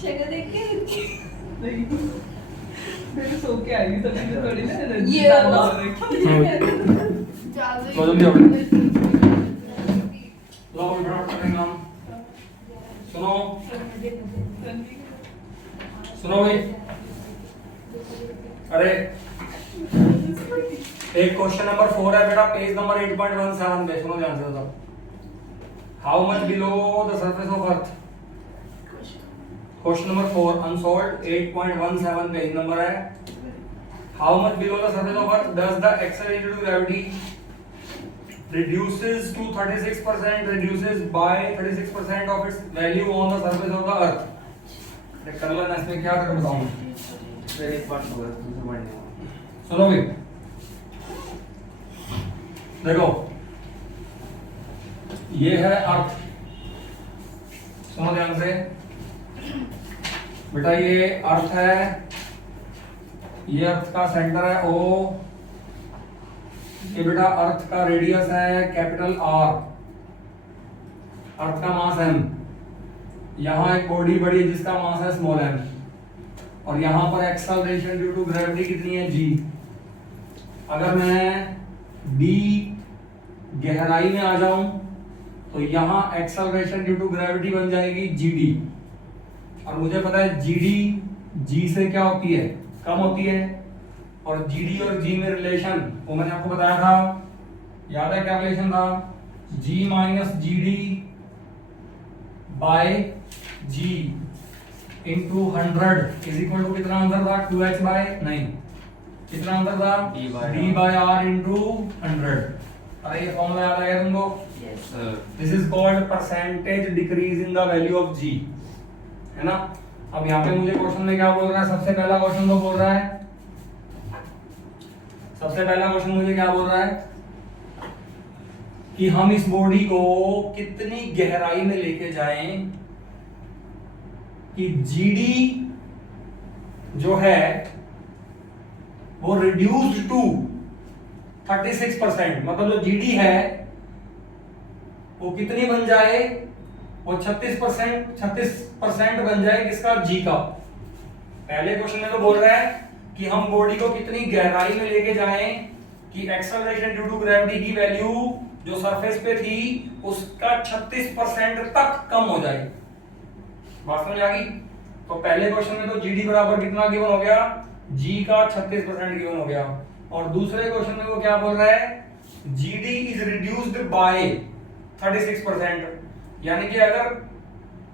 शक्ल देख के मेरे सो के आई तो मैंने थोड़ी ना एनर्जी ये ज्यादा वो। हो रखी है। तो जल्दी आओ। ज्यादा लो फटाफट करेंगे हम। सुनो सुनो भाई, अरे एक क्वेश्चन नंबर 4 है बेटा, पेज नंबर 8.17 पे। सुनो ध्यान से बताओ। How much below the surface of earth. Question number 4 unsolved 8.17 page number है। How much below the surface of earth does the acceleration due to gravity reduces to 36%, reduces by 36% of its value on the surface of the earth। कर लेना इसमें क्या कर बताऊं। फिर एक बार दूसरा पढ़ने सुनो भी, देखो ये है अर्थ। सुनो ध्यान से बेटा, ये अर्थ है, ये अर्थ का सेंटर है O, ये बेटा अर्थ का रेडियस है कैपिटल R, अर्थ का मास m, यहाँ एक बॉडी बड़ी है जिसका मास है स्मॉल m, और यहाँ पर एक्सेलरेशन ड्यू टू ग्रेविटी कितनी है g। अगर मैं d गहराई में आ जाऊं तो यहाँ एक्सेलरेशन ड्यू टू ग्रेविटी बन जाएगी gd, और मुझे पता है gd g से क्या होती है, कम होती है, और gd और g में रिलेशन वो मैंने आपको बताया था, याद है क्या रिलेशन था, g minus gd by g into 100 is equal to कितना आंसर था, 2h बाय नहीं, कितना आंसर था, d बाय r इंटू 100। अरे ये फॉर्मूला याद आया तुमको, this is called percentage decrease in the value of g, है ना। अब यहाँ पे मुझे क्वेश्चन में क्या बोल रहा है, सबसे पहला क्वेश्चन तो बोल रहा है, सबसे पहला क्वेश्चन मुझे क्या बोल रहा है कि हम इस बॉडी को कितनी गहराई में लेके जाएं कि जीडी जो है वो रिड्यूस्ड टू 36%, मतलब जो जीडी है वो कितनी बन जाए, वो 36% बन जाए किसका, जी का। पहले क्वेश्चन में तो बोल रहा है कि हम बॉडी को कितनी गहराई में लेके जाएं कि एक्सेलरेशन ड्यू टू ग्रेविटी की वैल्यू जो सरफेस पे थी उसका 36% तक कम हो जाए। बात समझ आ गई। तो पहले क्वेश्चन में तो जीडी बराबर कितना गिवन हो गया, जी का 36% गिवन हो गया, और दूसरे क्वेश्चन में वो क्या बोल रहा है, जीडी इज रिड्यूस्ड बाय 36%, यानी कि अगर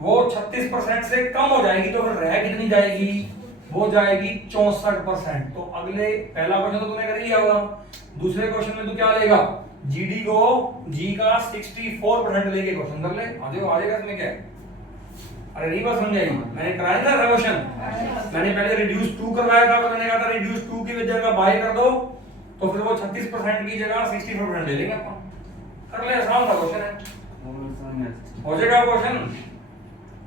वो 36% से कम हो जाएगी तो फिर रह कितनी जाएगी, वो जाएगी 64%। तो अगले पहला क्वेश्चन तो तुमने कर ही लिया होगा, दूसरे क्वेश्चन में तू क्या लेगा, जीडी को जी का 64% लेके क्वेश्चन कर ले। आ जाएगा इसमें क्या है, अरे नहीं बात समझ आई, मैंने कराया था क्वेश्चन, मैंने पहले रिड्यूस 2 करवाया था, तो मैंने कहा था रिड्यूस 2 की जगह बाय कर दो, तो फिर वो 36% की जगह 64% ले लेंगे अपन, कर ले, आसान था क्वेश्चन है, हो जाएगा क्वेश्चन।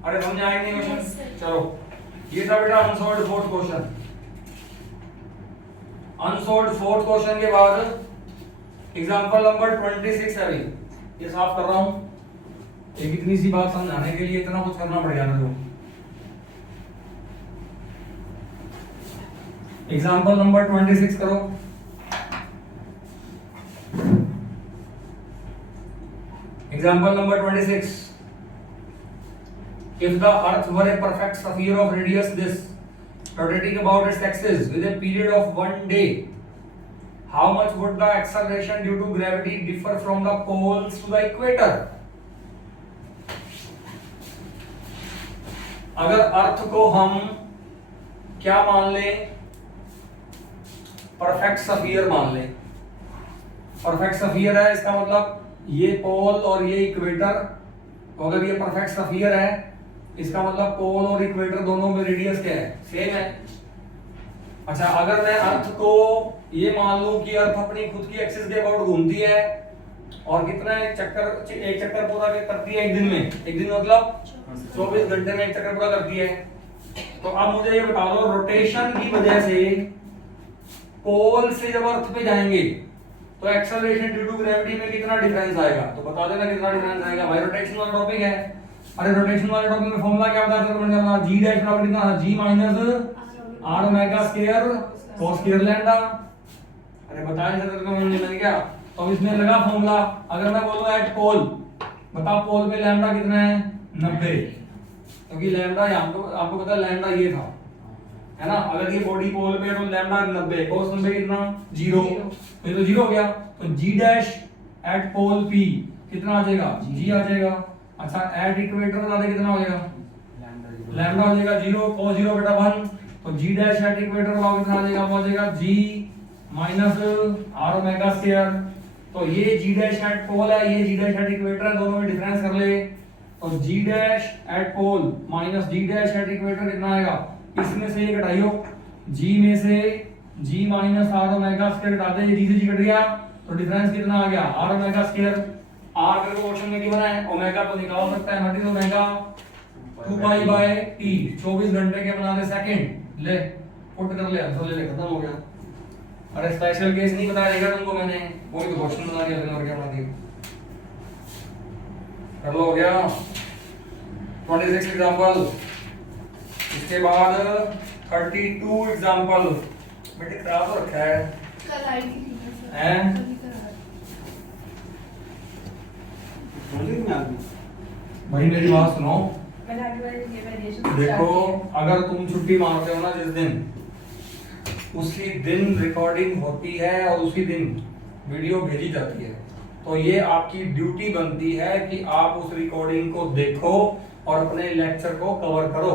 अरे समझ आएगा नहीं क्वेश्चन, चलो ये था बेटा unsolved fourth question. Unsolved fourth question के बाद एग्जांपल नंबर 26 है भाई, ये साफ कर रहा हूं, एक इतनी सी बात समझाने के लिए इतना कुछ करना पड़ जाता है। एग्जांपल नंबर 26 करो। Example number 26, if the earth were a perfect sphere of radius this, rotating about its axis with a period of 1 day, how much would the acceleration due to gravity differ from the poles to the equator? अगर अर्थ को हम क्या मान लें, perfect sphere मान लें, perfect sphere है इसका मतलब ये पोल और ये इक्वेटर, तो अगर ये परफेक्ट स्फीयर है इसका मतलब पोल और इक्वेटर दोनों में रेडियस क्या है, सेम है। अच्छा, अगर मैं अर्थ को ये मान लूं कि अर्थ अपनी खुद की एक्सिस के अबाउट घूमती है और कितना एक चक्कर पूरा करती है एक दिन में, एक दिन मतलब 24 घंटे में एक चक्कर पूरा करती है, तो अब मुझे ये बता दो रोटेशन की वजह से पोल से जब अर्थ पे जाएंगे तो एक्सेलरेशन ड्यू टू ग्रेविटी में कितना डिफरेंस आएगा, तो बता देना कितना डिफरेंस आएगा भाई, रोटेशन वाला टॉपिक है। अरे रोटेशन वाले टॉपिक में फॉर्मूला क्या बताया था मैंने? जी डैश बराबर कितना था? G minus r omega square cos square lambda. अरे बताया नहीं था तेरे को मैंने क्या? तो अब इसमें लगा फॉर्मूला। अगर मैं बोलूं एट पोल, बताओ पोल पे लैम्डा कितना है? 90, क्योंकि लैम्डा आपको पता है लैम्डा ये था, है ना? अगर ये बॉडी पोल पे है तो लैम्डा 90, कोस 90 कितना? 0, तो ये तो 0 हो गया। तो g dash at pole P कितना आ जाएगा? जी आ जाएगा। अच्छा एट इक्वेटर बता दे कितना हो जाएगा? लैम्डा हो जाएगा 0, cos 0 बटा 1। तो जी डैश एट इक्वेटर का कितना आ जाएगा? वो आ जाएगा जी माइनस आर ओमेगा स्क्वायर। तो ये जी डैश एट पोल है, ये जी डैश एट इक्वेटर है, दोनों में डिफरेंस कर ले। तो g dash at pole minus g dash at equator कितना आएगा? इसमें से ये घटाइयो, जी में से g minus r omega square घटा दे, ये जी से जी घट गया, तो डिफरेंस कितना आ गया? R omega square. आर का क्वेश्चन में कितना है? ओमेगा तो निकाल सकता है, what is omega? 2 pi by T. 24 घंटे के बना दे सेकंड, ले पुट कर ले, आंसर ले ले, खत्म हो गया। अरे स्पेशल केस नहीं बताया तुमको मैंने, वही तो क्वेश्चन बना दिया और क्या बना दिया। कर लो, हो गया 26 एग्जांपल। इसके बाद 32 एग्जांपल। बेटे खराब तो रखा है कल आई थी सर, हैं? कल ही करा। भाई मेरी बात सुनो, मैंने आगे वाले ये वेरिएशन देखो अगर तुम छुट्टी मारते हो ना जिस दिन, उसी दिन रिकॉर्डिंग होती है और उसी दिन वीडियो भेजी जाती है। तो ये आपकी ड्यूटी बनती है कि आप उस रिकॉर्डिंग को देखो और अपने लेक्चर को कवर करो।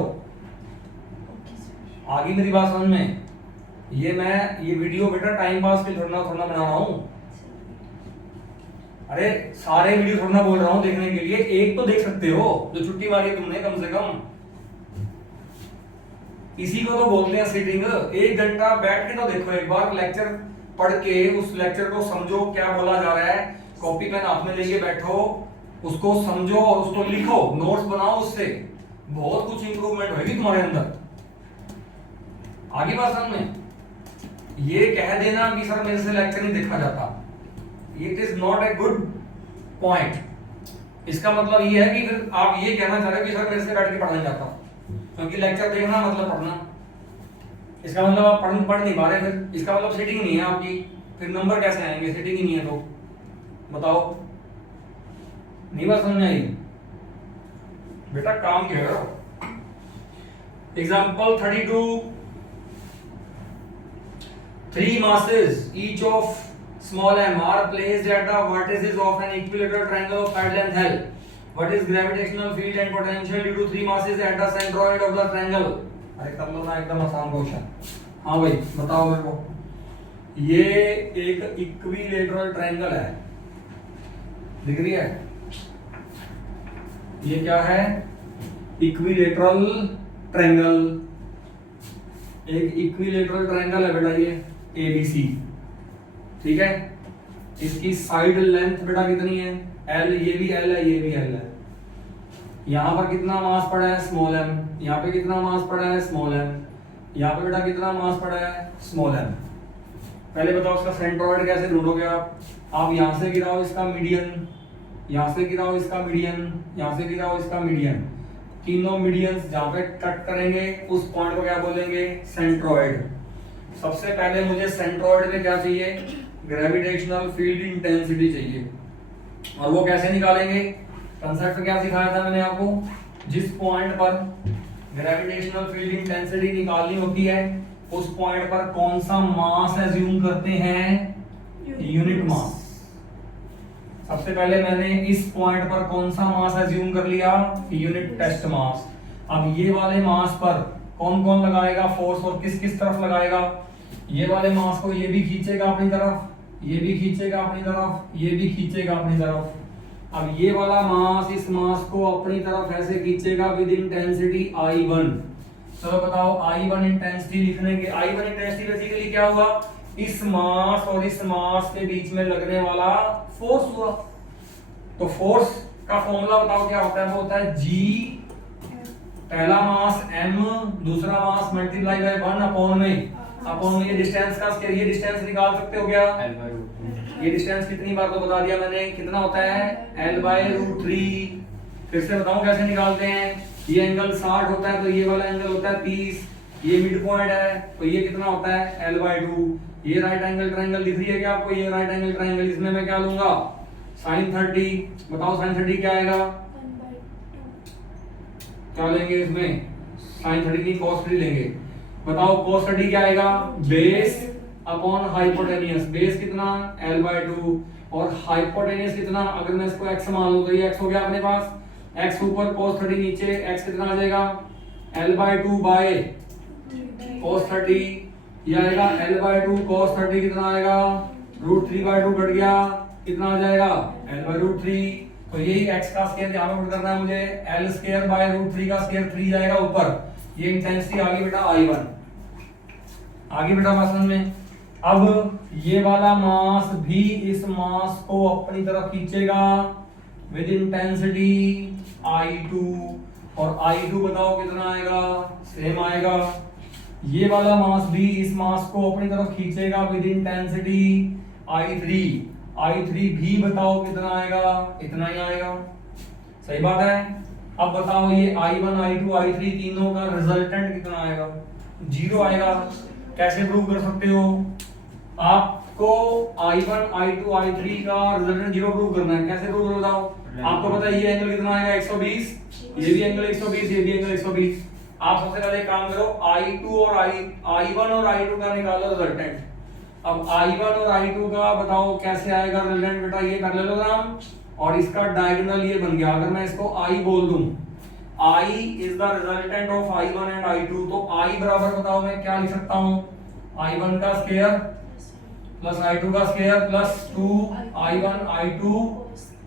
आगे मेरी बात समझ में? ये वीडियो बेटा टाइम पास के लिए थोड़ा बना रहा हूँ। अरे सारे वीडियो थोड़ा बोल रहा हूँ देखने के लिए, एक तो देख सकते हो जो छुट्टी मारी है तुमने कम से कम। इसी को तो बोलते हैं सीटिंग। 1 घंटा बैठ के तो देखो एक बार, लेक्चर पढ़ के उस लेक्चर को समझो क्या बोला जा रहा है, कॉपी पेन हाथ में लेके बैठो, उसको समझो और उसको लिखो, नोट्स बनाओ, उससे बहुत कुछ इंप्रूवमेंट होगी तुम्हारे अंदर। आगे बात समझ में? ये कह देना कि सर मेरे से लेक्चर नहीं देखा जाता, it is not a good point. इसका मतलब ये है कि फिर आप ये कहना चाह रहे हो कि सर मेरे से बैठ के पढ़ा नहीं जाता, क्योंकि लेक्चर देखना मतलब पढ़ना। इसका मतलब आप पढ़ नहीं पा रहे, फिर इसका मतलब सीटिंग नहीं है आपकी, फिर नंबर कैसे आएंगे? सीटिंग ही नहीं है तो बताओ। नहीं बात समझ आई? बेटा काम क्या करो। Example 32, 3 masses each of small m are placed at the vertices of an equilateral triangle of side length L. What is gravitational field and potential due to 3 masses at the centroid of the triangle? अरे कर लो ना, एकदम आसान question. हाँ भाई बताओ मेरे को। ये एक इक्विलेटरल ट्रायंगल है, दिख रही है? ये क्या है? Equilateral triangle. एक इक्विलेटरल ट्रायंगल है बेटा ये ABC, ठीक है? इसकी साइड लेंथ बेटा कितनी है? L। ये भी L है, ये भी L है। यहाँ पर कितना मास पड़ा है? Small m। यहाँ पे कितना मास पड़ा है? Small m। यहाँ पे बेटा कितना मास पड़ा है? Small m। पहले बताओ इसका सेंट्रोइड कैसे ढूंढोगे आप? आप यहाँ से गिराओ इसका मीडियन, यहाँ से गिराओ इसका मीडियन, यहाँ से गिराओ इसका मीडियन। तीनों मीडियंस जहाँ पे कट करेंगे उस पॉइंट को क्या बोलेंगे? सेंट्रोइड। सबसे पहले मुझे सेंट्रोइड में क्या चाहिए? ग्रेविटेशनल फील्ड इंटेंसिटी चाहिए। और वो कैसे निकालेंगे? कंसेप्ट क्या सिखाया था मैंने आपको? जिस पॉइंट पर ग्रेविटेशनल फील्ड इंटेंसिटी निकालनी होती है उस पॉइंट पर कौन सा मास एज्यूम करते हैं? Unit mass. सबसे पहले मैंने इस पॉइंट पर कौन सा मास एज्यूम कर लिया? यूनिट टेस्ट मास। अब ये वाले मास पर कौन कौन लगाएगा फोर्स और किस किस तरफ लगाएगा? ये वाले मास को ये भी खींचेगा अपनी तरफ, ये भी खींचेगा अपनी तरफ, ये भी खींचेगा अपनी तरफ। अब ये वाला मास इस मास को अपनी तरफ ऐसे खींचेगा विद इंटेंसिटी I1। चलो बताओ I1 इंटेंसिटी लिखने के, I1 इंटेंसिटी बेसिकली क्या हुआ? इस मास और इस मास के बीच में लगने वाला फोर्स हुआ। तो फोर्स का फॉर्मूला बताओ क्या होता है? वो होता है G, पहला मास m, दूसरा मास मल्टीप्लाई बाय 1 अपॉन में ये डिस्टेंस का स्केयर, ये डिस्टेंस निकाल सकते हो क्या? ये डिस्टेंस कितनी बार तो बता दिया मैंने, कितना होता है? L/√3। फिर से बताऊं कैसे निकालते हैं। ये एंगल 60 होता है तो ये वाला एंगल होता है 30, ये मिड पॉइंट है तो ये कितना होता है L/2। ये राइट एंगल ट्रायंगल दिख रही है क्या आपको, ये राइट एंगल ट्रायंगल, इसमें मैं क्या लूंगा sin 30। बताओ sin 30 क्या आएगा, 1/2 क्या लेंगे इसमें, sin 30 की cos 30 लेंगे। बताओ cos 30 क्या आएगा, बेस अपॉन हाइपोटेनियस। बेस कितना L/2 और हाइपोटेनियस कितना, अगर मैं इसको x मान लूं तो ये x हो गया अपने पास, x ऊपर cos 30 नीचे, x कितना आ जाएगा L/2 बाय cos 30, ये आएगा L/2 cos 30 कितना आएगा √3/2 कट गया, कितना आ जाएगा L/√3। तो यही x का स्क्वायर यहां पे पुट करना है मुझे, L स्क्वायर बाय √3 का स्क्वायर 3 जाएगा ऊपर। ये इंटेंसिटी आ गई बेटा I1, आगे बेटा मसलन में। अब ये वाला मास भी इस मास को अपनी तरफ खींचेगा विद इंटेंसिटी I2, और I2 बताओ कितना आएगा, सेम आएगा। ये वाला मास भी इस मास को अपनी तरफ खींचेगा विद इंटेंसिटी I3, I3 भी बताओ कितना आएगा, इतना ही आएगा। सही बात है। अब बताओ ये I1 I2 I3 तीनों का रिजल्टेंट कितना आएगा, 0 आएगा। कैसे प्रूव कर सकते हो, आपको I1 I2 I3 का रिजल्टेंट 0 प्रूव करना है। कैसे प्रूव करो बताओ, आपको पता है ये एंगल कितना आएगा 120, ये भी एंगल 120, ये भी एंगल 120। आप सबसे पहले एक काम करो, I2 और I1 और I2 का निकालो रिजल्टेंट। अब I1 और I2 का बताओ कैसे आएगा रिजल्टेंट, बेटा ये पैरेललोग्राम और इसका डायगोनल ये बन गया। अगर मैं इसको I बोल दूं, I is the resultant of I1 and I2, तो I बराबर बताओ मैं क्या लिख सकता हूं, I1 का स्क्वायर प्लस I2 का square plus 2 I1 I2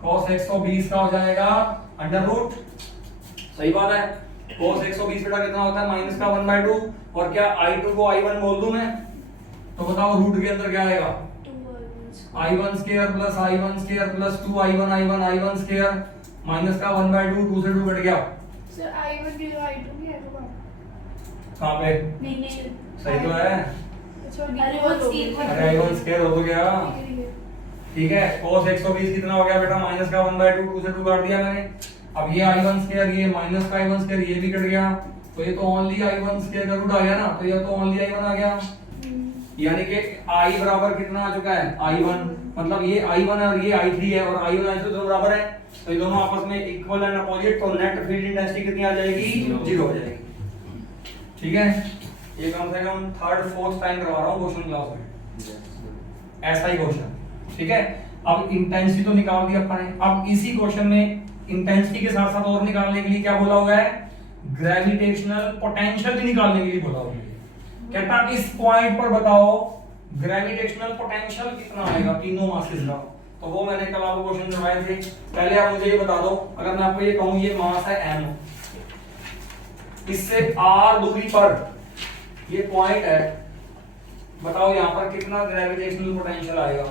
cos 120 का हो जाएगा अंडर रूट। सही बात है। cos 120 बेटा कितना होता है, माइनस का 1/2, और क्या I2 को I1 बोल दूं मैं, तो बताओ रूट के अंदर क्या आएगा, I1 square plus I1 square plus 2 I1 square minus का 1/2, 2 से 2 कट गया। सर I1 भी I2 भी है तो कहां पे, नहीं सही तो है। अरे वो अरे I1 स्क्वायर हो गया, ठीक है। cos 120 कितना हो गया बेटा, माइनस का 1/2, 2 से 2 काट दिया मैंने। अब ये I1 स्क्वायर, ये माइनस का I1 स्क्वायर, ये भी कट गया, तो ये तो ओनली I1 स्क्वायर का रूट आ गया ना, तो ये तो ओनली I1 आ गया। यानी कि I बराबर कितना आ चुका है, I1, मतलब ये I1 और ये I3 है, और I1 I3 दोनों बराबर है, तो ये दोनों आपस में इक्वल एंड अपोजिट, तो नेट फील्ड इंटेंसिटी कितनी आ जाएगी, 0 हो जाएगी। ठीक है, ये कम से कम 3rd 4th टाइम करवा रहा हूं क्वेश्चन क्लास में, ऐसा ही क्वेश्चन। ठीक है, अब इंटेंसिटी तो निकाल दी अपन ने। अब इसी क्वेश्चन में इंटेंसिटी के साथ साथ और निकालने के लिए क्या बोला हुआ है, ग्रेविटेशनल पोटेंशियल भी निकालने के लिए बोला हुआ है। कहता इस पॉइंट पर बताओ ग्रेविटेशनल पोटेंशियल कितना आएगा तीनों मासेस का, तो वो मैंने कल आपको क्वेश्चन करवाए थे। पहले आप मुझे ये बता दो, अगर मैं आपको ये कहूं ये मास है m, इससे r दूरी पर ये पॉइंट है, बताओ यहां पर कितना ग्रेविटेशनल पोटेंशियल आएगा।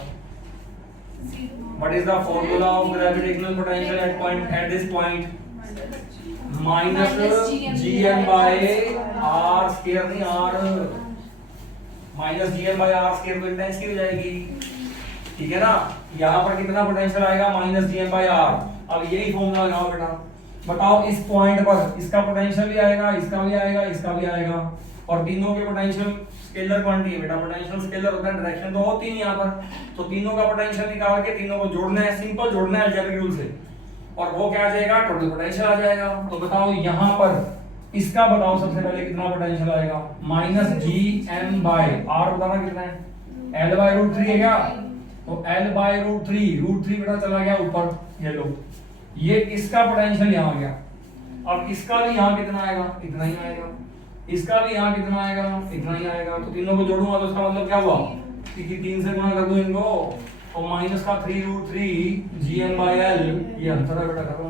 What is the formula of gravitational potential at point, at this point, minus gm by r square, नहीं r minus gm by r square, तो इंटेंसिटी हो जाएगी। ठीक है ना, यहाँ पर कितना पोटेंशियल आएगा, माइनस gm बाय r। अब यही फॉर्मूला लगाओ बेटा, बताओ इस पॉइंट पर इसका पोटेंशियल भी आएगा, इसका भी आएगा, इसका भी आएगा, और तीनों के पोटेंशियल स्केलर क्वांटिटी है बेटा, पोटेंशियल स्केलर होता है, डायरेक्शन तो होती नहीं यहाँ पर, तो तीनों का पोटेंशियल निकाल के तीनों को जोड़ना है, सिंपल जोड़ना है अलजेब्रिक रूल से, और वो क्या आ जाएगा, टोटल पोटेंशियल आ जाएगा। तो बताओ यहाँ पर इसका बताओ सबसे पहले कितना पोटेंशियल आएगा, माइनस gm बाय r, बताना कितना है, L/√3 है क्या, तो L/√3 बेटा चला गया ऊपर, ये लो, ये इसका पोटेंशियल यहाँ आ गया। अब इसका भी यहाँ कितना आएगा, इतना ही आएगा, इसका भी यहाँ कितना आएगा, इतना ही आएगा, तो तीनों को जोड़ूंगा तो इसका मतलब क्या हुआ कि 3 से गुणा कर दूं इनको, तो माइनस का 3√3 gm बाय l, ये आंसर है बेटा, करो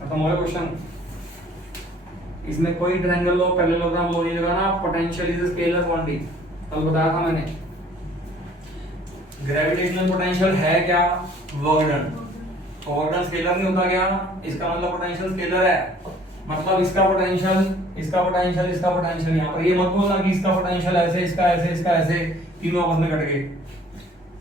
खत्म हो गया क्वेश्चन। इसमें कोई ट्रायंगल लो, पैरेललोग्राम लो नहीं लगाना, पोटेंशियल इज स्केलर क्वांटिटी, कल बताया था मैंने। ग्रेविटेशनल पोटेंशियल है क्या, वर्क डन, तो वर्क डन स्केलर नहीं होता क्या, इसका मतलब पोटेंशियल स्केलर है, मतलब इसका पोटेंशियल, इसका पोटेंशियल, इसका पोटेंशियल, यहाँ पर ये मत बोलना कि इसका पोटेंशियल ऐसे, इसका ऐसे, इसका ऐसे, तीनों आपस में कट गए।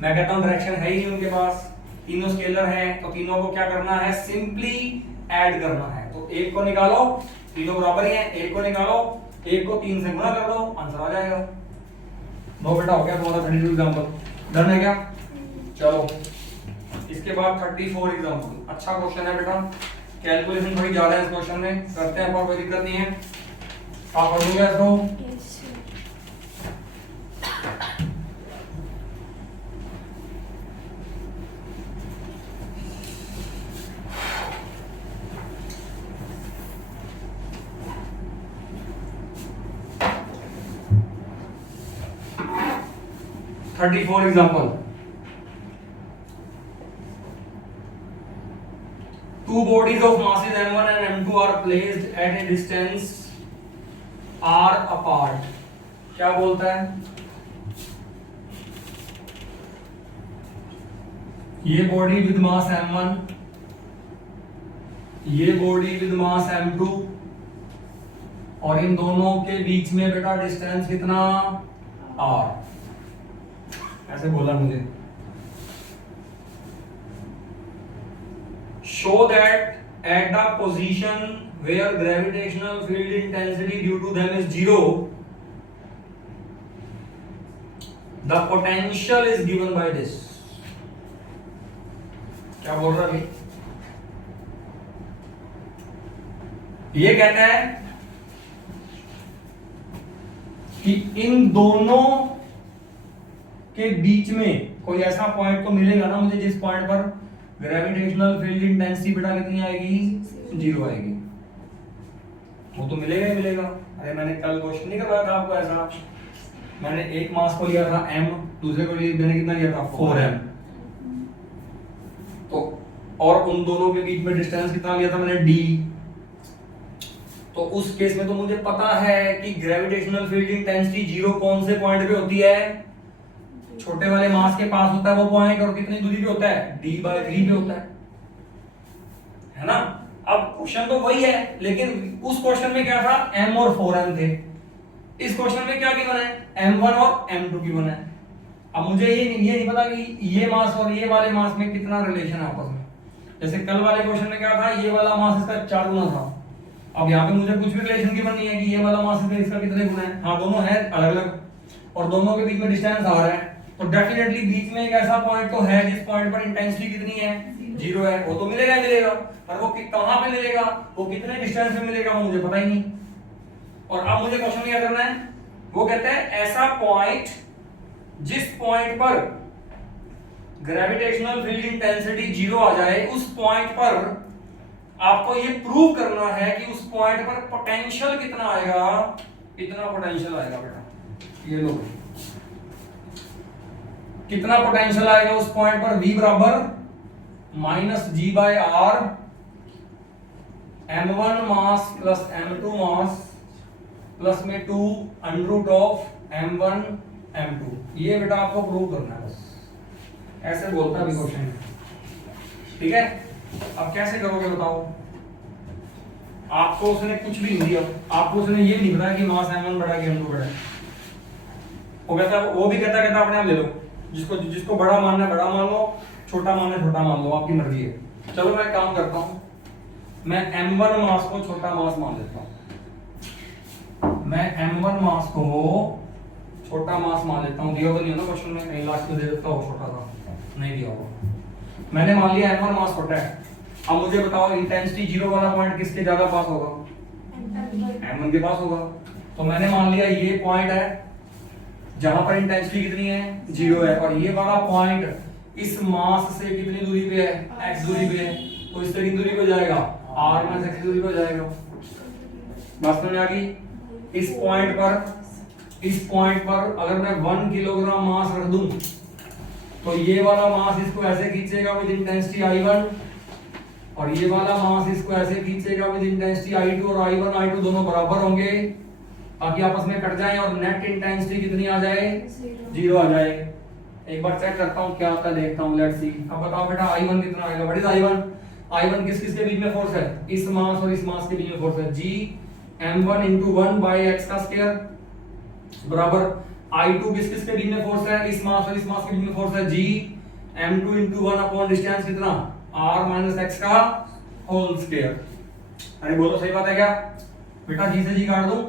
मैं कहता हूँ डायरेक्शन है ही नहीं उनके पास, तीनों स्केलर हैं तो तीनों को क्या करना है, सिंपली ऐड करना है। तो एक को निकालो, तीनों बराबर ही हैं, एक को निकालो, एक को 3 से गुणा कर दो, आंसर आ जाएगा। नो बेटा हो गया तुम्हारा 32 एग्जांपल, डन है क्या? चलो इसके बाद 34 एग्जांपल। अच्छा क्वेश्चन है बेटा, कैलकुलेशन थोड़ी ज्यादा है इस क्वेश्चन में, करते हैं पर कोई दिक्कत नहीं है। आप पढ़ लोगे इसको? Yes, sir. 34 example. Two bodies of masses m1 and m2 are placed at a distance r apart. क्या बोलता है? ये बॉडी विद मास m1, ये बॉडी विद मास m2 और इन दोनों के बीच में बेटा डिस्टेंस कितना, r। ऐसे बोला मुझे। Show that at the position where gravitational field intensity due to them is 0, the potential is given by this. क्या बोल रहा है? ये कहता है कि इन दोनों के बीच में कोई ऐसा पॉइंट तो मिलेगा ना मुझे जिस पॉइंट पर ग्रेविटेशनल फील्ड इंटेंसिटी बेटा कितनी आएगी, 0 आएगी। वो तो मिलेगा ही मिलेगा। अरे मैंने कल क्वेश्चन नहीं करवाया था आपको ऐसा, मैंने एक मास को लिया था m, दूसरे को मैंने कितना लिया था 4m, तो और उन दोनों के बीच में डिस्टेंस कितना लिया था मैंने d। तो उस केस में तो मुझे पता है कि ग्रेविटेशनल फील्ड इंटेंसिटी 0 कौन से पॉइंट पे होती है, छोटे वाले मास के पास होता है वो पॉइंट, और कितनी दूरी पे होता है, d/3 पे होता है ना। अब क्वेश्चन तो वही है, लेकिन उस क्वेश्चन में क्या था, m और 4m थे। इस क्वेश्चन में क्या गिवन है, m1 और m2 गिवन है। अब मुझे ये नहीं पता कि ये मास और ये वाले मास में कितना रिलेशन है आपस में। जैसे कल वाले क्वेश्चन में क्या था, ये वाला मास इसका 4 गुना था। अब यहाँ पे मुझे कुछ भी रिलेशन गिवन नहीं है कि ये वाला मास इसका कितने गुना है। हाँ दोनों है अलग अलग और दोनों के बीच में डिस्टेंस आ रहा है, तो डेफिनेटली बीच में एक ऐसा पॉइंट तो है जिस पॉइंट पर इंटेंसिटी कितनी है, 0 है। वो तो मिलेगा मिलेगा, पर वो कहां पे मिलेगा, वो कितने डिस्टेंस में मिलेगा वो मुझे पता ही नहीं। और अब मुझे क्वेश्चन क्या करना है, वो कहता है ऐसा पॉइंट जिस पॉइंट पर ग्रेविटेशनल फील्ड इंटेंसिटी 0 आ जाए, उस पॉइंट पर आपको ये प्रूव करना है कि उस पॉइंट पर पोटेंशियल कितना आएगा, इतना पोटेंशियल आएगा बेटा। ये लो कितना पोटेंशियल आएगा उस पॉइंट पर, v बराबर -g/r m1 mass plus m2 mass plus में 2 √m1 m2। ये बेटा आपको प्रूव करना है, बस ऐसे बोलता है क्वेश्चन, ठीक है। अब कैसे करोगे बताओ, आपको उसने कुछ भी नहीं दिया, आपको उसने ये नहीं बताया कि मास m1 बड़ा कि m2 बड़ा है। वो भी कहता अपने आप ले लो, जिसको बड़ा मानना है बड़ा मान लो, छोटा मानना है छोटा मान लो, आपकी मर्जी है। चलो मैं काम करता हूं, मैं m1 मास को छोटा मास मान लेता हूं, मैं m1 मास को छोटा मास मान लेता हूं। दिया तो नहीं है ना क्वेश्चन में, कहीं लास्ट में दे देता हो छोटा सा, नहीं दिया होगा। मैंने मान लिया m1 मास छोटा है। अब मुझे बताओ इंटेंसिटी 0 वाला पॉइंट किसके ज्यादा पास होगा, m1 के पास होगा। तो मैंने मान लिया ये पॉइंट है जहां पर इंटेंसिटी कितनी है, 0 है, और ये वाला पॉइंट इस मास से कितनी दूरी पे है, x दूरी पे है, तो इससे कितनी दूरी पे जाएगा, r - x दूरी पे जाएगा। बात समझ आ गई। इस पॉइंट पर अगर मैं 1 किलोग्राम मास रख दूं तो ये वाला मास इसको ऐसे खींचेगा विद इंटेंसिटी I1, और ये वाला मास इसको ऐसे खींचेगा विद इंटेंसिटी I2, और I1 I2 दोनों बराबर होंगे ताकि आपस में कट जाएं और नेट इंटेंसिटी कितनी आ जाए, 0 आ जाए। एक बार चेक करता हूं क्या आता है, देखता हूं, लेट्स सी। अब बताओ बेटा I1 कितना आएगा, व्हाट इज I1 किस किस के बीच में फोर्स है, इस मास और इस मास के बीच में फोर्स है, g m1 * 1/x का स्क्वायर बराबर I2 किस किस के बीच में फोर्स है, इस मास और इस मास के बीच में फोर्स है, g m2 into 1 upon distance कितना r माइनस एक्स का होल स्क्वायर। अरे बोलो सही बात है क्या बेटा? जी से जी काट दूं,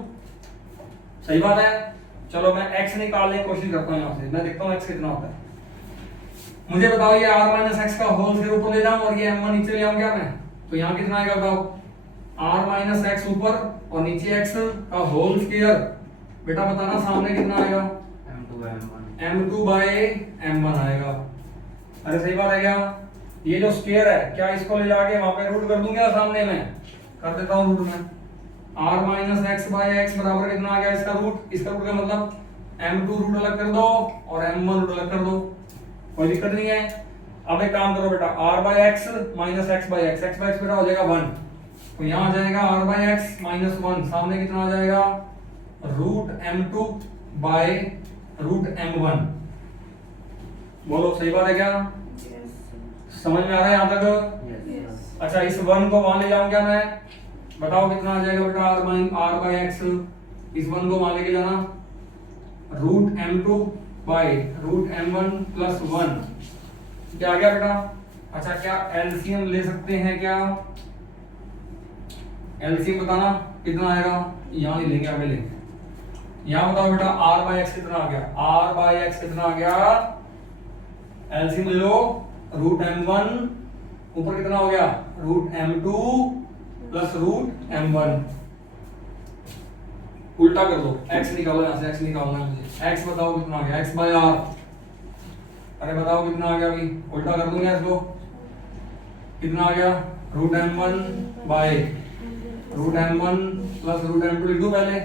सही बात है। चलो मैं x निकालने की कोशिश करता हूं, यहां से मैं देखता हूं x कितना होता है। मुझे बताओ ये r माइनस एक्स का होल स्क्वायर ऊपर ले जाऊं और ये m1 नीचे ले आऊं क्या मैं? तो यहां कितना आएगा बताओ? r माइनस एक्स ऊपर और नीचे x का होल स्क्वायर। बेटा बताना सामने कितना आएगा? m2 बाय m1 आएगा। अरे सही बात है क्या? ये जो स्क्वायर है क्या इसको ले जाके वहां पे रूट कर दूं क्या? सामने में कर देता हूं रूट में। r minus X by X बराबर कितना आ गया इसका रूट? इसका रूट का मतलब m2 रूट अलग कर दो और m1 रूट अलग कर दो, कोई दिक्कत नहीं है। अब एक काम करो बेटा, r by X minus X by X, X by X बेटा हो जाएगा 1, तो यहाँ आ जाएगा r बाय एक्स माइनस 1, सामने कितना आ जाएगा? Root m2 by root m1। बोलो सही बात है क्या? समझ में आ रहा है यहाँ तक? अच्छा इस 1 को वहां ले जाऊं क्या मैं? बताओ कितना आ जाएगा बेटा? r बाय एक्स, इस 1 को वहां लेके जाना, root m2 by root m1 plus 1, क्या आ गया बेटा? अच्छा क्या एलसीएम ले सकते हैं क्या? एलसीएम बताना कितना आएगा? यहाँ नहीं लेंगे, आगे लेंगे। यहाँ बताओ बेटा r बाय एक्स कितना आ गया? r बाय एक्स कितना आ गया? एलसीएम ले लो, रूट m1 ऊपर कितना हो गया? Root m2 plus root m1। उल्टा कर दो, x निकालो, यहां से x निकालना है मुझे। x बताओ कितना आ गया? x by r। अरे बताओ कितना आ गया? अभी उल्टा कर दूंगा इसको, कितना आ गया? Root m1 by root m1 plus root m2 लिख दूं पहले,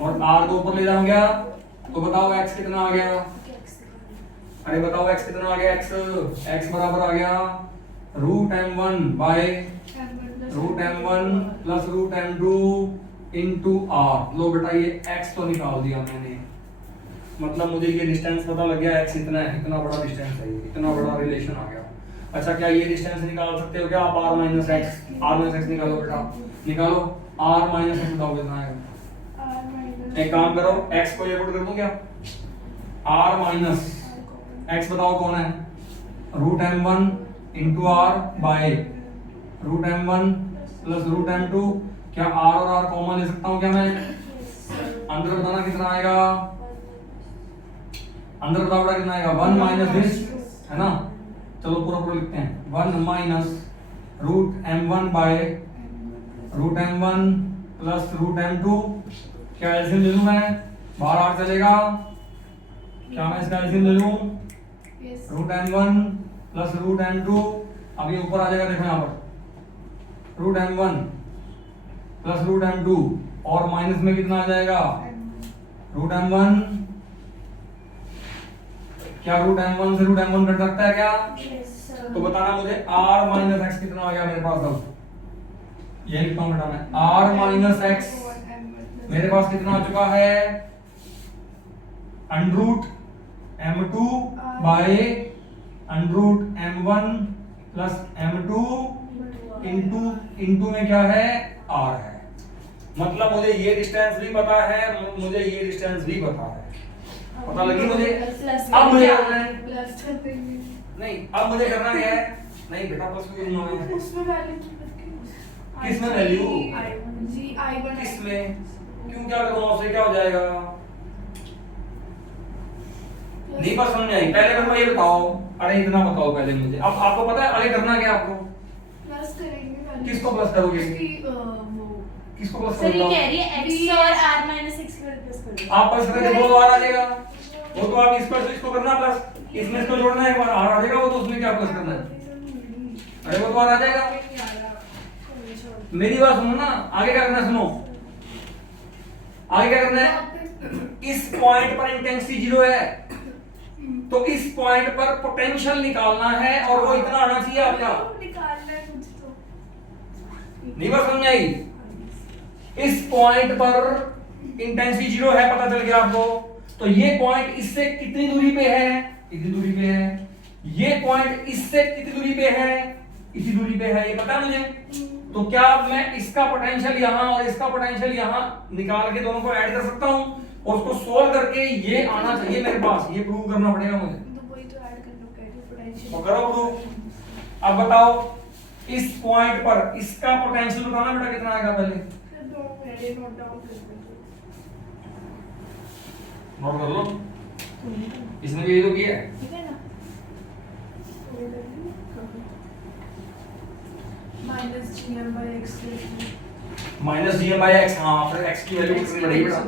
और r को ऊपर ले जाऊंगा, तो बताओ x कितना आ गया? अरे बताओ x कितना आ गया? x बराबर आ गया root m1 by root m1 plus root m2 into r। लो बेटा ये x तो निकाल दिया मैंने, मतलब मुझे ये डिस्टेंस पता लग गया, x इतना है, इतना बड़ा डिस्टेंस है, इतना बड़ा रिलेशन आ गया। अच्छा क्या ये डिस्टेंस निकाल सकते हो क्या आप? r माइनस x निकालो बेटा, निकालो। r माइनस x बताओ कितना आएगा? एक काम करो, x को ये पुट कर दूं क्या? r माइनस x बताओ कौन है? Root m1 into r by root m1 plus root m2। क्या r और r कॉमन ले सकता हूं क्या मैं? अंदर बताना कितना आएगा? अंदर बताओ बेटा कितना आएगा? 1 माइनस दिस, है ना? चलो पूरा पूरा लिखते हैं, 1 minus root m1 by root m1 plus root m2। क्या एलसीएम ले लूं मैं? बाहर r चलेगा, क्या मैं इसका एलसीएम ले लूं? Root m1 plus root m2, अब ये ऊपर आ जाएगा, देखो यहाँ पर root m1 plus root m2 और माइनस में कितना आ जाएगा? Root m1। क्या रूट m1 से रूट m1 कट सकता है क्या? तो बताना मुझे r माइनस एक्स कितना आ गया मेरे पास? अब ये लिखता हूं बेटा मैं, r माइनस एक्स मेरे पास कितना आ चुका है? Under root m2 by under root m1 plus m2 into में क्या है? r है। मतलब मुझे ये डिस्टेंस भी पता है, मुझे ये डिस्टेंस भी पता है, पता लगी मुझे। अब मुझे करना है, नहीं अब मुझे करना क्या है? नहीं बेटा प्लस क्यों करना है? उसमें वैल्यू किसमें वैल्यू? जी i1 किसमें? क्यों क्या करूंगा उससे? क्या हो जाएगा? नहीं बस समझ आई। पहले मेरे को ये बताओ, अरे इतना बताओ पहले मुझे। अब आपको पता है आगे करना क्या? आपको प्लस करेंगे। किसको प्लस करोगे? किसको प्लस सर ये करोगे? कह रही है x और r माइनस x को प्लस कर दो। आप प्लस करेंगे दो बार आ जाएगा, वो तो आप इस पर इसको करना प्लस, इसमें इसको जोड़ना है, एक बार r आ जाएगा, वो तो उसमें क्या प्लस करना है? अरे वो तो आ जाएगा। मेरी बात सुनो ना, आगे क्या करना है? सुनो आगे क्या करना है? इस पॉइंट पर इंटेंसिटी 0 है, तो इस पॉइंट पर पोटेंशियल निकालना है और वो इतना आना चाहिए आपका। निकालना है कुछ तो। नहीं बात समझ आई? इस पॉइंट पर इंटेंसिटी 0 है, पता चल गया आपको। तो ये पॉइंट इससे कितनी दूरी पे है? इतनी दूरी पे है। ये पॉइंट इससे कितनी दूरी पे है? इसी दूरी पे है, ये पता है मुझे। तो क्या मैं इसका पोटेंशियल यहाँ और इसका पोटेंशियल यहाँ निकाल के दोनों को ऐड कर सकता हूँ और उसको सोल्व करके ये आना चाहिए मेरे पास, ये प्रूव करना पड़ेगा मुझे। तो वही तो ऐड कर लो, कह रही तो करो प्रूफ। अब बताओ इस पॉइंट पर इसका पोटेंशियल बताना बेटा कितना आएगा पहले। फिर 2 मिनट ये नोट डाउन कर नोट कर लो, इसने भी ये तो किया है। ठीक है ना? माइनस GM/X माइनस GM/X, हाँ फिर x की वैल्यू कितनी बढ़ेगी बेटा।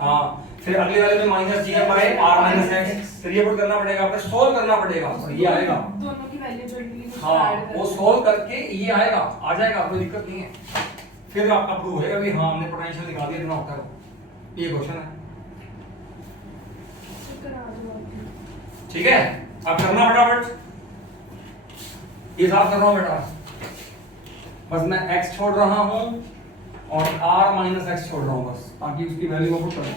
हाँ फिर अगले वाले में माइनस GM/R-X, फिर ये पुट करना पड़ेगा, फिर सोल्व करना पड़ेगा और ये आएगा। दोनों की वैल्यू जोड़ ली, हाँ वो सोल्व करके ये आएगा, आ जाएगा, कोई दिक्कत नहीं है। फिर आपका प्रूव होएगा कि हाँ हमने पोटेंशियल निकाल दिया, इतना होता है। ये क्वेश्चन है, ठीक है। अब करना फटाफट, ये साफ कर रहा हूं बेटा, बस मैं x छोड़ रहा हूं और r-x छोड़ रहा हूं बस, ताकि उसकी वैल्यू को पुट कर दूं।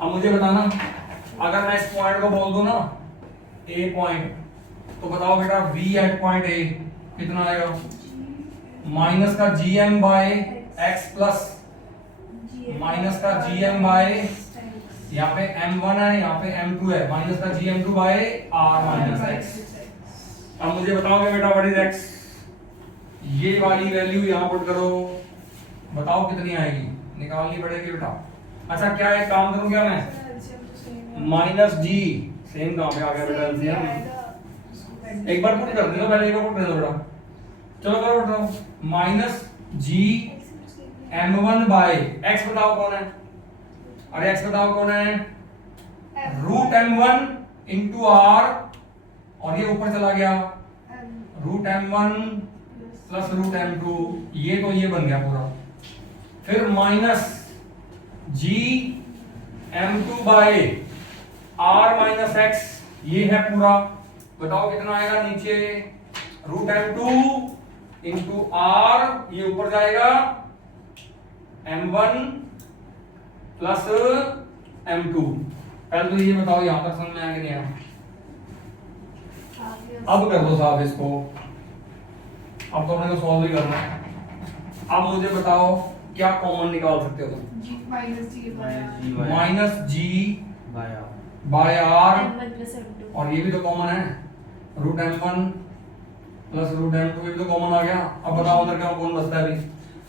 अब मुझे बताना, अगर मैं इस पॉइंट को बोल दूं ना a पॉइंट, तो बताओ बेटा v एट पॉइंट a कितना आएगा। माइनस का GM/x प्लस माइनस का GM/, यहाँ पे m1 है, यहाँ पे m2 है, माइनस का GM2/r-x। अब मुझे बताओगे बेटा व्हाट इज x, ये वाली वैल्यू यहाँ पुट करो, बताओ कितनी आएगी, निकालनी पड़ेगी बेटा। अच्छा क्या एक काम करूं क्या मैं, माइनस g, सेम काम पे आ गया बेटा एलसीएम। एक बार पुट कर दो पहले, एक बार पुट कर दो बेटा, चलो करो बेटा। माइनस g m1/x, बताओ कौन है, अरे x बताओ कौन है, रूट m1 इंटू r, और ये ऊपर चला गया root m1 plus root m2, ये तो ये बन गया पूरा। फिर माइनस g m2/r-x, ये है पूरा, बताओ कितना आएगा नीचे, रूट m2 इंटू r, ये ऊपर जाएगा m1 प्लस m2। पहले तो ये बताओ यहां तक समझ में आया कि नहीं आया। अब कर दो साहब इसको, अब तो अपने को सॉल्व ही करना है। अब मुझे बताओ क्या कॉमन निकाल सकते हो तुम, minus g by r, m1 plus m2, और ये भी तो कॉमन है, root m1 plus root m2, ये भी तो कॉमन आ गया। अब बताओ अंदर क्या कौन बचता है, अभी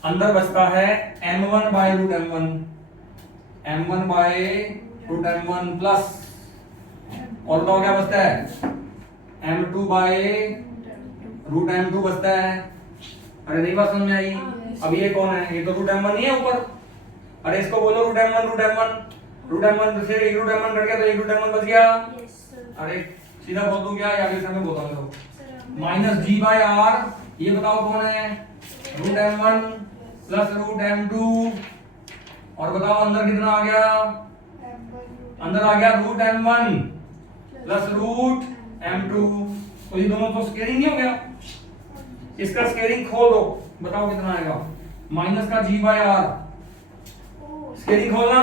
अंदर बचता है m1 by root m1, m1 by root m1 प्लस, और बताओ क्या बचता है, m2 बाय रूट m2 बचता है। अरे नहीं बात समझ में आई। अब ये कौन है, ये तो रूट m1 नहीं है ऊपर, अरे इसको बोलो root m1 root m1 root m1 से एक रूट m1 कट गया तो एक रूट m1 बच गया। yes sir, अरे सीधा बोल दूं क्या, या फिर मैं बोलता हूं माइनस g बाय r, ये बताओ कौन है, root m1 plus root m2, और बताओ अंदर कितना आ गया, अंदर आ गया root m1 plus root m2, तो ये दोनों तो स्केयरिंग नहीं हो गया, इसका स्केयरिंग खोल दो, बताओ कितना आएगा, माइनस का g बाय r, स्केयरिंग खोलना,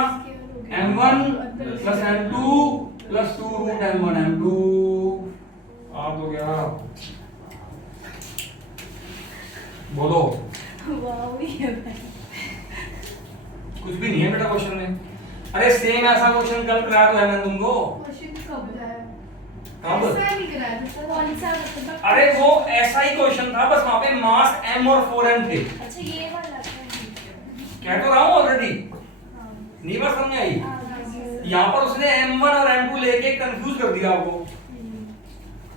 m1 plus m2 plus 2 root m1 m2, आप हो गया, बोलो। वाओ ये भाई कुछ भी नहीं है बेटा क्वेश्चन में। अरे सेम ऐसा क्वेश्चन कल कराया तो है मैंने तुमको। कब? कौन सा मतलब, अरे वो ऐसा ही क्वेश्चन था, बस वहां पे मास m और 4m थे। अच्छा ये वाला था, कह तो रहा हूँ ऑलरेडी, नहीं बात समझ आई। यहाँ पर उसने m1 और m2 लेके कंफ्यूज कर दिया आपको,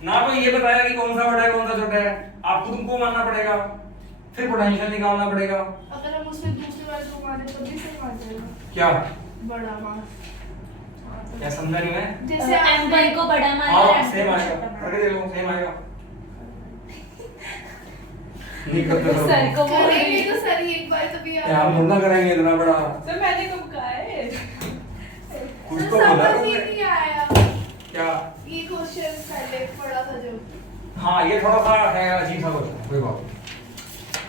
ना तो ये बताया कि कौन सा बड़ा है कौन सा छोटा है, आपको तुमको मानना पड़ेगा, फिर पोटेंशियल निकालना पड़ेगा। अगर हम उसमें दूसरी बार को माने तो भी सही मान जाएगा, क्या बड़ा मास, क्या समझा नहीं मैं, जैसे m1 को बड़ा मान हाँ और सेम m2 को आएगा, छोटा मान। करके देखो सेम आएगा। नहीं करते तो सर को बोल करेंगे रही तो सर एक बार तो भी यार मुन्ना करेंगे इतना बड़ा, तो मैंने कब कहा है, कुछ सर तो बोला समझ तुमने। ही नहीं आया क्या, ये क्वेश्चन पहले पढ़ा था जो, हाँ ये थोड़ा सा है अजीब सा क्वेश्चन, कोई बात नहीं।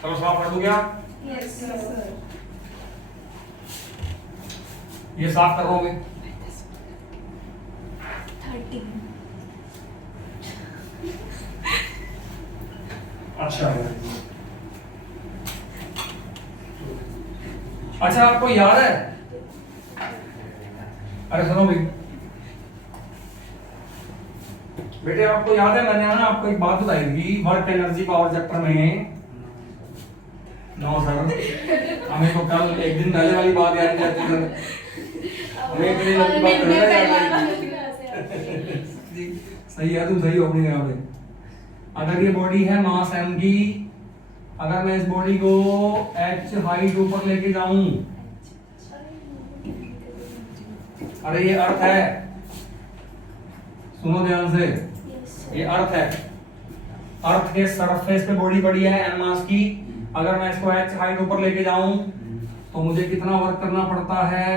चलो साफ कर दूं क्या, यस सर, ये साफ कर रहा हूँ मैं। 13 अच्छा अच्छा आपको याद है, अरे सुनो भाई बेटे आपको याद है मैंने ना आपको एक बात बताई थी वर्क एनर्जी पावर चैप्टर में। नो सर, हमें तो कल एक दिन पहले वाली बात याद नहीं रहती सर। हमें एक दिन की बात करना सही है, तुम सही हो अपनी जगह पे। अगर ये बॉडी है मास m की, अगर मैं इस बॉडी को h हाइट ऊपर लेके जाऊं, अरे ये अर्थ है, सुनो ध्यान से, ये अर्थ है, अर्थ के सरफेस पे बॉडी पड़ी है m मास की। अगर मैं इसको h हाइट ऊपर लेके जाऊं तो मुझे कितना वर्क करना पड़ता है,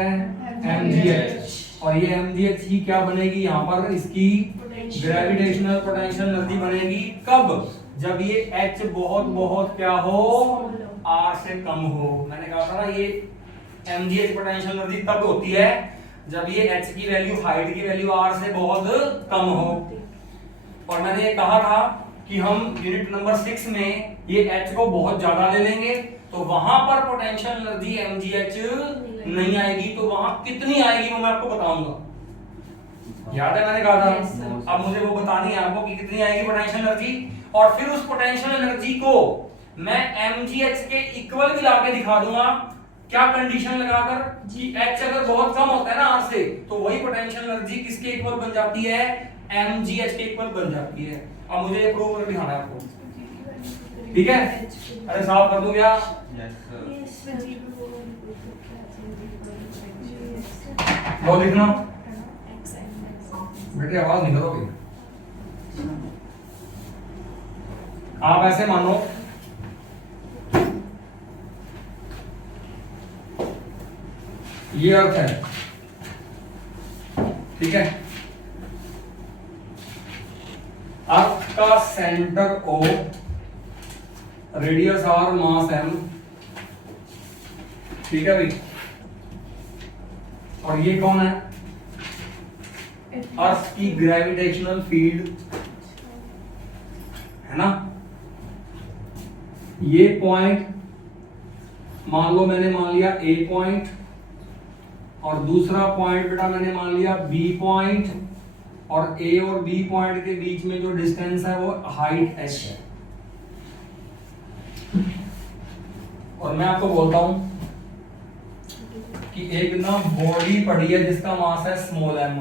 mgh। और ये mgh की क्या बनेगी यहाँ पर, इसकी ग्रेविटेशनल पोटेंशियल एनर्जी बनेगी। कब? जब ये h बहुत बहुत क्या हो, r से कम हो। मैंने कहा था ना ये mgh पोटेंशियल एनर्जी तब होती है जब ये h की वैल्यू, हाइट की वैल्यू r से बहुत कम हो। और मैंने ये कहा था कि हम यूनिट नंबर 6 में ये h को बहुत ज्यादा ले लेंगे तो वहां पर पोटेंशियल एनर्जी mgh नहीं आएगी, तो वहां कितनी आएगी वो मैं आपको बताऊंगा। याद है मैंने कहा था? Yes. अब मुझे वो बतानी है आपको कि कितनी आएगी पोटेंशियल एनर्जी, और फिर उस पोटेंशियल एनर्जी को मैं mgh के इक्वल भी लाके दिखा दूंगा। क्या कंडीशन लगाकर कि h अगर बहुत कम होता है ना r से, तो वही पोटेंशियल एनर्जी किसके इक्वल बन जाती है, mgh के इक्वल बन जाती है। अब मुझे ये प्रूव करके दिखाना है आपको, ठीक है? अरे साफ कर दूं क्या? Yes sir. लो लिखना बेटे, आवाज नहीं करोगे आप, ऐसे मानो ये अर्थ है, ठीक है? अर्थ का सेंटर O, रेडियस R, मास m, ठीक है भाई? और ये कौन है, अर्थ की ग्रेविटेशनल फील्ड है ना। ये पॉइंट मान लो मैंने मान लिया A पॉइंट, और दूसरा पॉइंट बेटा मैंने मान लिया B पॉइंट, और A और B पॉइंट के बीच में जो डिस्टेंस है वो हाइट h है। और मैं आपको बोलता हूं कि एक ना बॉडी पड़ी है जिसका मास है स्मॉल m,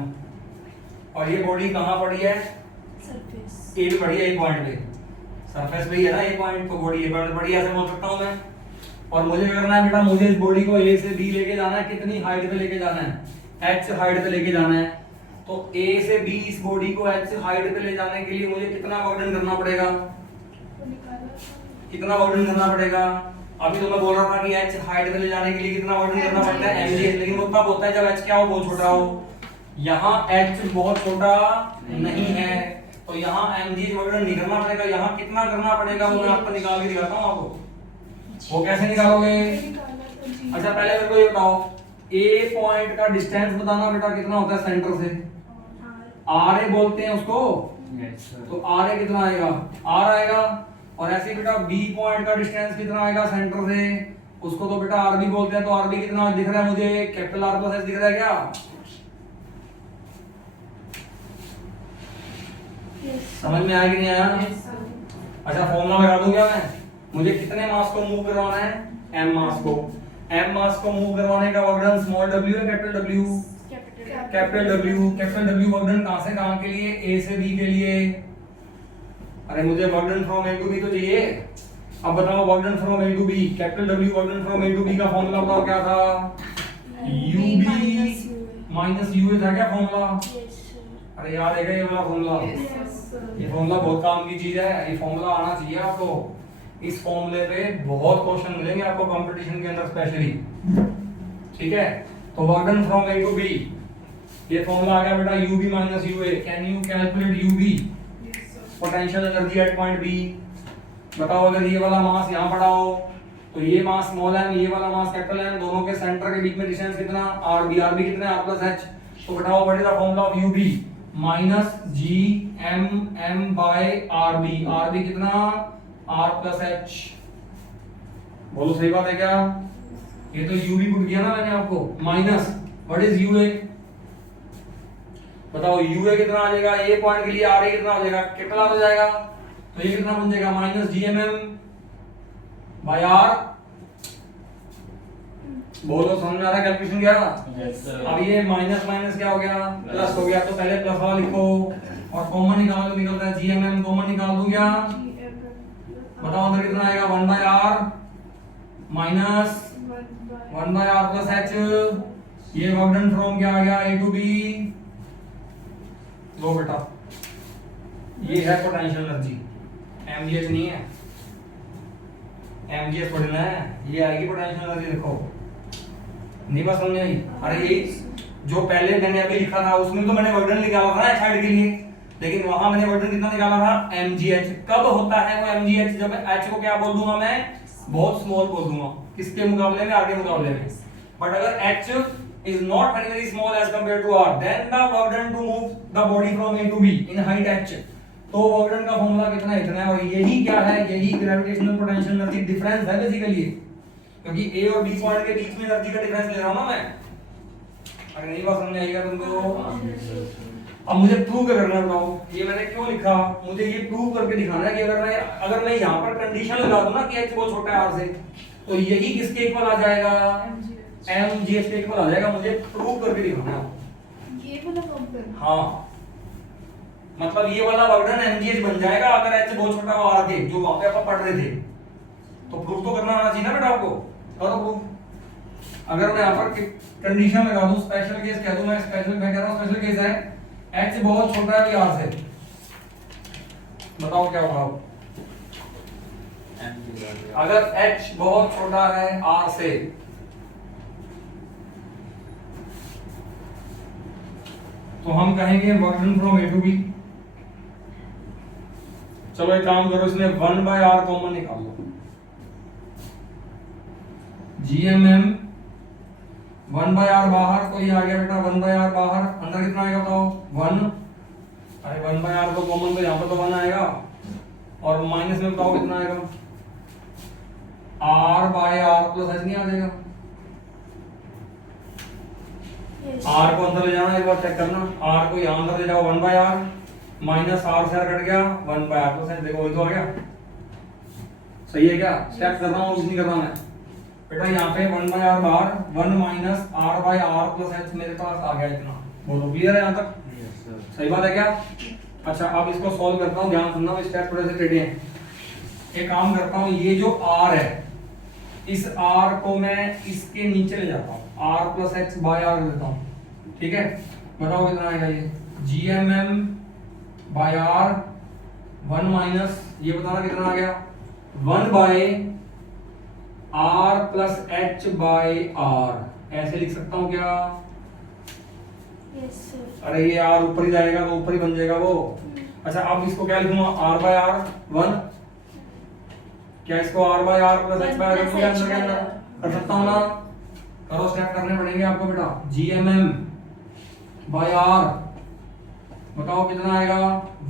और ये बॉडी कहां पड़ी है, सरफेस ए पे पड़ी है, ए पॉइंट पे, सरफेस पे ही है ना ए पॉइंट, तो बॉडी ए पॉइंट पे पड़ी है, ऐसे बोल सकता हूं मैं। और मुझे क्या करना है बेटा, मुझे इस बॉडी को ए से बी लेके जाना है, कितनी हाइट पे लेके जाना है, h हाइट पे लेके जाना है। तो a से b इस बॉडी को h हाइट पे ले जाने के लिए मुझे कितना वर्क करना पड़ेगा, कितना वर्क करना पड़ेगा? अभी तो मैं बोल रहा था कि h हाइट पे ले जाने के लिए कितना वर्क करना पड़ता है, mgh, लेकिन वो तब होता है जब h क्या हो, बहुत छोटा हो। यहाँ h बहुत छोटा नहीं है, तो यहाँ mgh वर्क नहीं करना पड़ेगा। यहाँ कितना करना पड़ेगा वो मैं आपको निकाल के दिखाता हूँ आपको। वो कैसे निकालोगे? अच्छा पहले मेरे को ये बताओ, A पॉइंट का डिस्टेंस बताना बेटा, कितना होता है सेंटर से, RA बोलते हैं उसको, यस सर। तो RA कितना आएगा, R आएगा। और ऐसे बेटा B पॉइंट का डिस्टेंस कितना आएगा सेंटर से, उसको तो बेटा RB बोलते हैं, तो RB कितना दिख रहा है मुझे, कैपिटल R प्लस S दिख रहा है क्या? समझ में आया कि नहीं आया? अच्छा फॉर्मूला लगा दूं क्या मैं, मुझे कितने मास को मूव करवाना है, m मास को। m मास को मूव करवाने का वर्क डन स्मॉल w है capital W, capital W work done कहां से कहां के लिए, a से b के लिए। अरे मुझे work done from a to b तो चाहिए। अब बताओ work done from a to b, capital W work done from a to b का फॉर्मूला बताओ क्या था, ub माइनस ua था क्या फॉर्मूला? अरे याद है क्या ये वाला फॉर्मूला? ये फॉर्मूला बहुत काम की चीज है, ये फॉर्मूला आना चाहिए आपको। इस फॉर्मूले पे बहुत क्वेश्चन मिलेंगे आपको कंपटीशन के अंदर स्पेशली, ठीक है? तो work done from A to B, ये फॉर्मूला आ गया बेटा UB minus UA। Can you calculate UB, potential energy at point B? बताओ अगर ये वाला मास यहाँ पड़ा हो तो ये मास स्मॉल m, ये वाला मास कैपिटल M, दोनों के सेंटर के बीच में डिस्टेंस कितना, RB कितना है, R प्लस H। तो बताओ what is the formula of UB, minus GM by RB कितना, R प्लस H। बोलो सही बात है क्या? ये तो UB पुट किया ना मैंने आपको, माइनस व्हाट इज UA, बताओ यू ए कितना आ जाएगा, ए पॉइंट के लिए आर ए कितना हो जाएगा, कितना हो जाएगा, तो ये कितना बन जाएगा माइनस जीएमएम बाय आर। बोलो समझ में आ रहा है कैलकुलेशन क्या? Yes, sir. अब ये माइनस माइनस क्या हो गया, प्लस हो गया, तो पहले प्लस वाला लिखो और कॉमन निकालो तो निकलता है जीएमएम, कॉमन निकाल दूं क्या, बताओ अंदर कितना आएगा 1 by R minus 1 by R plus H. ये वर्क डन फ्रॉम क्या आ गया ए टू बी। लो बेटा ये है पोटेंशियल एनर्जी, एमजीएच नहीं है, एमजीएच पढ़ना है, ये आएगी पोटेंशियल एनर्जी। देखो नहीं बात समझ आई? अरे ये जो पहले मैंने अभी लिखा था उसमें तो मैंने वर्क डन निकाला था एच साइड के लिए, लेकिन वहां मैंने वर्क डन कितना निकाला था एमजीएच। कब होता है वो एमजीएच, जब एच को क्या बोल दूंगा मैं, बहुत स्मॉल बोल दूंगा, किसके मुकाबले में, आर के मुकाबले में। बट अगर H is not very very small as compared to r, then the work done to move the body from a to b in height h, तो वर्क डन का फॉर्मूला कितना है, इतना है। और यही क्या है, यही ग्रेविटेशनल पोटेंशियल एनर्जी डिफरेंस है बेसिकली, क्योंकि ए और बी पॉइंट के बीच में एनर्जी का डिफरेंस ले रहा हूं ना मैं। अगर नहीं बात समझ आएगा तुमको, अब मुझे प्रूव करना है। बताओ ये मैंने क्यों लिखा, मुझे ये प्रूव करके दिखाना है कि अगर मैं यहाँ पर कंडीशन लगा दूं ना कि h बहुत छोटा है r से, तो यही किसके इक्वल आ जाएगा, mgs के इक्वल आ जाएगा। मुझे प्रूव करके दिखाना है। ये वाला कंपेयर, हाँ मतलब ये वाला वर्क डन mgh बन जाएगा अगर h बहुत छोटा हो r के, जो वहां पे अपन पढ़ रहे थे। तो प्रूव तो करना आना चाहिए ना बेटा आपको, करो प्रूव। अगर मैं यहाँ पर कंडीशन लगा दूं, स्पेशल केस कह दूं, मैं स्पेशल मैं कह रहा हूं स्पेशल केस है h बहुत छोटा है r से, बताओ क्या होगा। अगर h बहुत छोटा है r से, तो हम कहेंगे work done from A to B. चलो एक काम करो, इसमें 1 बाय आर कॉमन निकाल लो, जीएमएम 1 बाय आर बाहर, तो ये आ गया बेटा 1 बाय आर बाहर, अंदर कितना आएगा बताओ 1। अरे 1 बाय आर तो कॉमन, तो यहाँ पर तो 1 आएगा, और माइनस में बताओ कितना आएगा, R by R plus H नहीं आ जाएगा। आर को अंदर ले जाना, एक बार चेक करना, आर को यहां अंदर ले जाओ 1 बाय आर माइनस आर से आर कट गया 1 बाय आर प्लस एच। देखो ये तो आ गया, सही है क्या? स्टेप कर रहा हूं, कुछ नहीं कर रहा मैं बेटा। यहाँ पे 1 बाय आर बाहर, 1 minus R by R plus H मेरे पास आ गया इतना। बोलो क्लियर है यहाँ तक? Yes, sir. सही बात है क्या? अच्छा अब इसको सॉल्व करता हूँ, ध्यान सुनना, स्टेप थोड़े से टेढ़े हैं। एक काम करता हूँ, ये जो r है, इस r को मैं इसके नीचे ले जाता हूँ, r plus H by R लेता हूँ, ठीक है। बताओ कितना आएगा ये, जीएमएम बाय आर 1 माइनस, ये बताना कितना आ गया, 1 by R plus H by R. ऐसे लिख सकता हूँ क्या? Yes sir. अरे ये आर ऊपर ही जाएगा तो ऊपर ही बन जाएगा वो। अच्छा अब इसको क्या लिखूंगा, आर बाय आर 1, क्या इसको R by R plus H by R अंदर के अंदर कर सकता हूँ ना? करो, स्टेप करने पड़ेंगे आपको बेटा। जीएमएम बाय आर, बताओ कितना आएगा,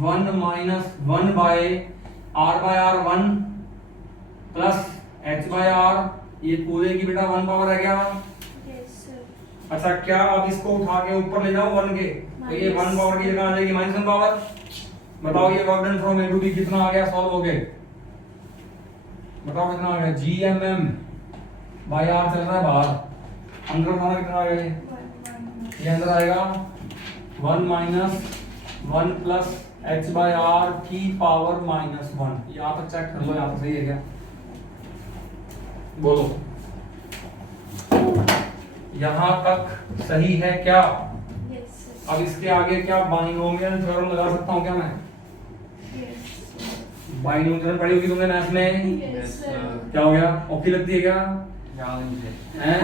1 minus 1 by R 1 plus H by R, ये पूरे की बेटा 1 पावर है क्या? Yes sir. अच्छा क्या अब इसको उठा के ऊपर ले जाओ 1 के, तो ये 1 पावर की जगह आ जाएगी -1 पावर। बताओ ये work done from A to B कितना आ गया, सॉल्व हो गए, बताओ कितना आ गया, जीएमएम बाय आर चल रहा है बाहर, अंदर खाना कितना आ गया, ये अंदर आएगा 1 minus 1 plus H by R की पावर -1। यहाँ तक चेक कर लो, यहाँ तक सही है क्या? बोलो यहाँ तक सही है क्या? Yes sir. अब इसके आगे क्या बाइनोमियल थ्योरम लगा सकता हूँ क्या मैं? बाइनोमियल थ्योरम पढ़ी होगी तुमने मैथ में, यस सर। क्या हो गया, औखी लगती है क्या? याद नहीं है। हैं?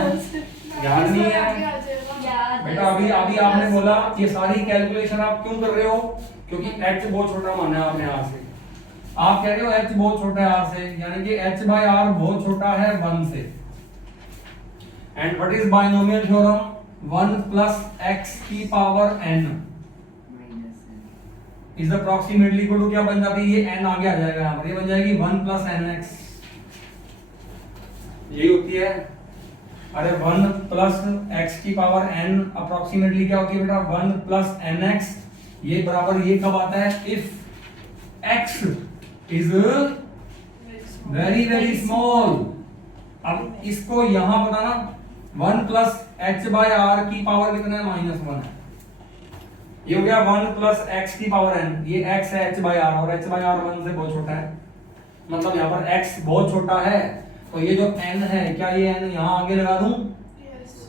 याद नहीं है याद बेटा। अभी अभी आपने बोला ये सारी कैलकुलेशन आप क्यों कर रहे हो, क्योंकि h बहुत छोटा माना है आपने r से। आप कह रहे हो h बहुत छोटा है r से, यानी कि h बाय r बहुत छोटा है 1 से। And what is binomial theorem, 1 plus x की power n is approximately equal to क्या बन जाती है, ये n आगे आ जाएगा यहाँ पर, ये बन जाएगी 1 प्लस nx, यही होती है। अरे 1 प्लस x की पावर n अप्रोक्सीमेटली क्या होती है बेटा 1 प्लस nx, ये बराबर ये कब आता है if x is very very small. अब इसको यहां बताना 1 प्लस h बाय r की पावर कितना है -1 है, ये हो गया 1 प्लस x की पावर n, ये x है h बाय r और h बाय r 1 से बहुत छोटा है, मतलब यहाँ पर x बहुत छोटा है, तो ये जो n है क्या ये n यहाँ आगे लगा दूं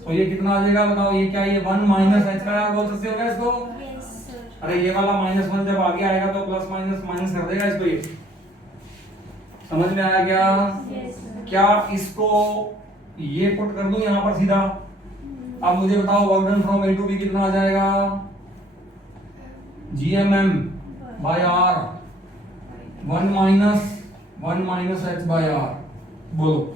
तो ये कितना आ जाएगा बताओ, ये क्या ये 1 माइनस h बाय r बोल सकते हो क्या इसको? Yes, sir. अरे ये वाला -1 जब आगे आएगा तो प्लस माइनस माइनस कर देगा इसको, ये समझ में आया क्या? Yes, sir. क्या इसको ये पुट कर दूं यहाँ पर सीधा? अब मुझे बताओ work done from A to B कितना आ जाएगा? GMM by R 1 minus h by r, बोलो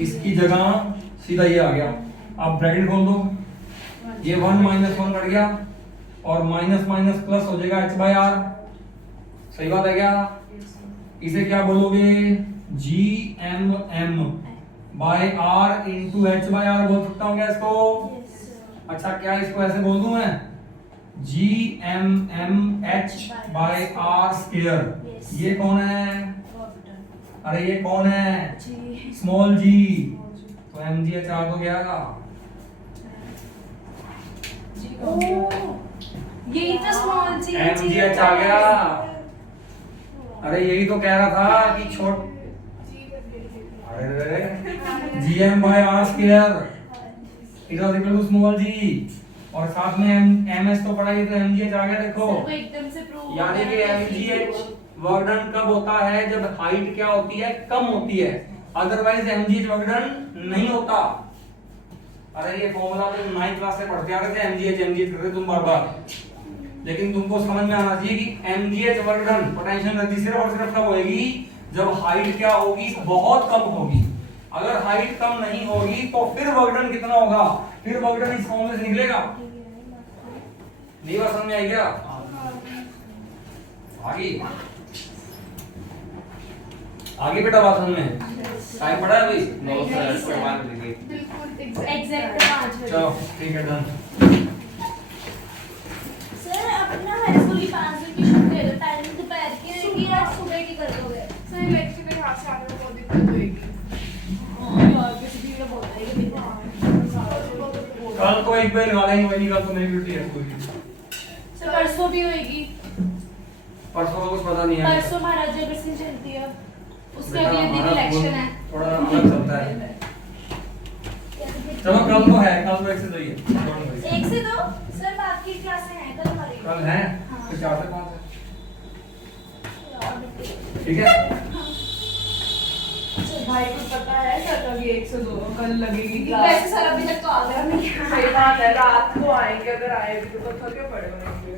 इसकी जगह सीधा ये आ गया। अब ब्रैकेट खोल दो, ये 1 माइनस 1 कट गया और माइनस माइनस प्लस हो जाएगा h बाय r, सही बात है क्या? इसे क्या बोलोगे? GMM by r into h by r बोल सकता हूँ क्या इसको? Yes, sir. अच्छा क्या इसको ऐसे बोल दूं मैं GMMH by r square, Yes. ये कौन है? अरे ये कौन है? जी। स्मॉल g, तो MGH आ तो गया यही तो स्मॉल जी MGH आ गया। अरे यही तो कह रहा था कि छोट अरे GM by r square it was equal to small g और साथ में MS तो पढ़ा ही, तो MGH आ गया देखो। वो एकदम से प्रूव यानी कि MGH वर्क डन कब होता है? जब हाइट क्या होती है? कम होती है, अदरवाइज MGH वर्क डन नहीं होता। अरे ये फॉर्मूला तो 9th क्लास से पढ़ते आ रहे थे, MGH करते तुम बार बार, लेकिन तुमको समझ में आना चाहिए कि MGH work done potential energy सिर्फ और सिर्फ कब होगी? जब हाइट क्या होगी? बहुत कम होगी। अगर हाइट कम नहीं होगी तो फिर वर्क डन कितना होगा? फिर वर्क डन इस फॉर्मूले से निकलेगा। नहीं बात समझ में आई क्या? आगे बेटा बात समझ में टाइम पड़ा है अभी? No, sir. कोई बात नहीं। बिल्कुल एग्जैक्ट 5 बजे। चलो ठीक है डन। सर अपना हाई स्कूल की 5 बजे की छुट्टी है, तो टाइमिंग दोपहर की रहेगी या सुबह की कर दोगे? सर इलेक्शन के हाथ से आने में बहुत दिक्कत होगी। और किसी भी का बोल रहा है कि बिल्कुल कल तो एक बेल वाले ही वही, कल तो मेरी ड्यूटी है स्कूल की। सर परसों भी होएगी। परसों का कुछ पता नहीं है। परसों महाराजा अग्रसेन सिंह चलती है, उसके बेटा, अगले दिन हमारा इलेक्शन है। थोड़ा अलग चलता है। चलो कल तो है, कल तो एक से दो ही है। 1 से 2 सर बाकी क्लासें हैं कल हमारी। कल है हाँ। तो 4 से 5 है, और ठीक है? भाई को पता है सर अभी 102 कल लगेगी वैसे सर अभी तक तो आ गया नहीं। सही बात है, रात को आएंगे, अगर आए भी तो थके पड़े होंगे।